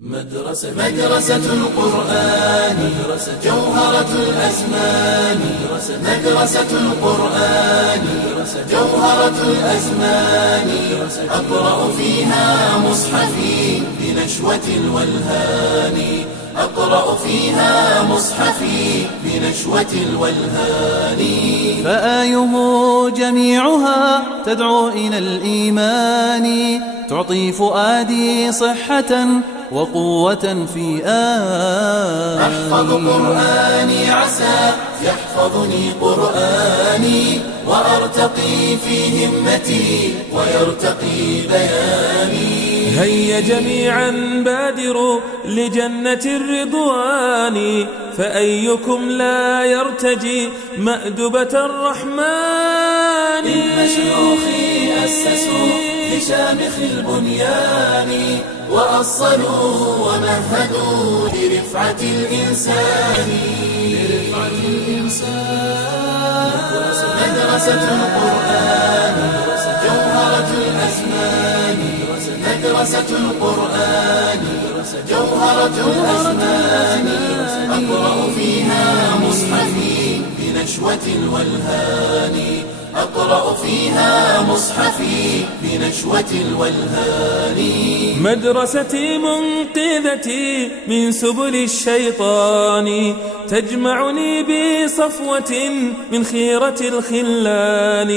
مدرسة القرآن جوهرة الأزمان. مدرسة القرآن جوهرة الأزمان. أقرأ فيها مصحفي بنشوة الولهان. أقرأ فيها مصحفي بنشوة الولهان. فآيه جميعها تدعو إلى الإيمان، تعطي فؤادي صحة وقوة في أحفظ قرآني عسى يحفظني قرآني، وأرتقي في همتي ويرتقي بياني. هيا جميعا بادروا لجنة الرضوان، فأيكم لا يرتجي مأدبة الرحمن. إن شيوخي أسسوا لشامخ البنيان، وأصلوا ومهدوا لرفعة الإنسان. مدرسة القرآن جوهرة الأزمان. مدرسة القرآن جوهرة الأزمان. أقرأ فيها مصحفي بنشوة الولهان. أقرأ فيها مصحفي بنشوة الولهان. مدرستي منقذتي من سبل الشيطان، تجمعني بصفوة من خيرة الخلان.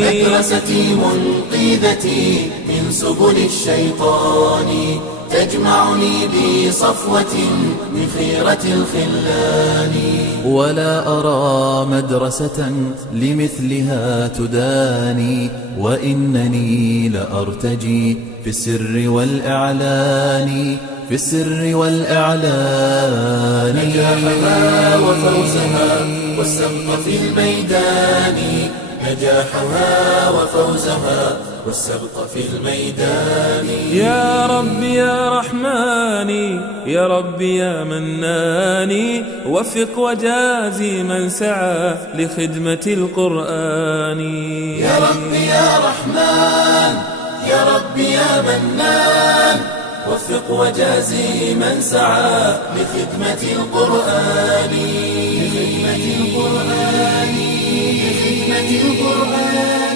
مدرستي منقذتي من سبل الشيطان، تجمعني بصفوة من خيرة الخلان. ولا أرى مدرسة لمثلها تداني، وإنني لأرتجي في السر والإعلان. في السر والإعلان. نجاحها وفوزها والسبق في الميدان. نجاحها وفوزها والسبق في الميدان. يا ربي يا رحماني، يا ربي يا مناني، وفق وجازي من سعى لخدمة القرآن. يا ربي يا رحمن، يا ربي يا منان، وفق وجازي من سعى لخدمة القرآن. لخدمة القرآن. لخدمة القرآن.